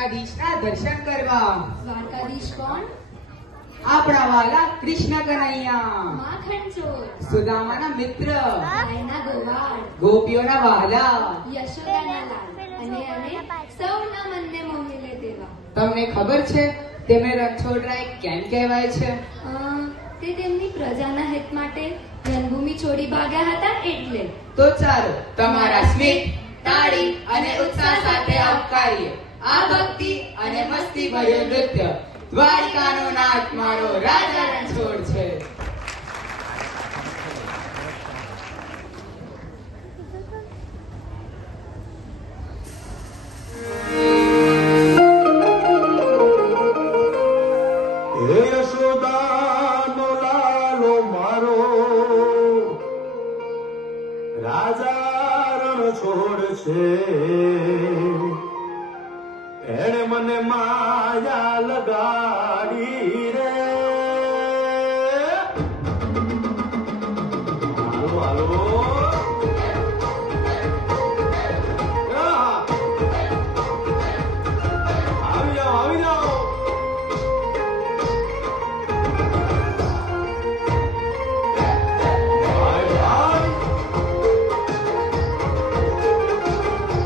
દ્વારકાધીશના દર્શન કરવા. દ્વારકાધીશ કોણ? આપણા વાલા કૃષ્ણ કનૈયા, માખણ ચોર, સુદામાના મિત્ર, ગાયના ગોવાળ, ગોપીઓના વાલા. યશોદાના લાલ અને સૌના મનને મોહી લે તેવા. તમને ખબર છે તેમને રણછોડરાય કેમ કહેવાય છે? તે તેમની પ્રજાના હિત માટે જન્મભૂમિ છોડી ભાગ્યા હતા એટલે. તો ચાલો તમારા સ્મિત, તાળી અને ઉત્સાહ સાથે આવકારીએ આ ભક્તિ અને મસ્તી ભર્યું નૃત્ય. દ્વારિકાનો નાથ મારો રાજા રણછોડ છે. હે યશોદાનો લાલો મારો, રાજા રણછોડ છે. એણે મને માયા લગાડી રે,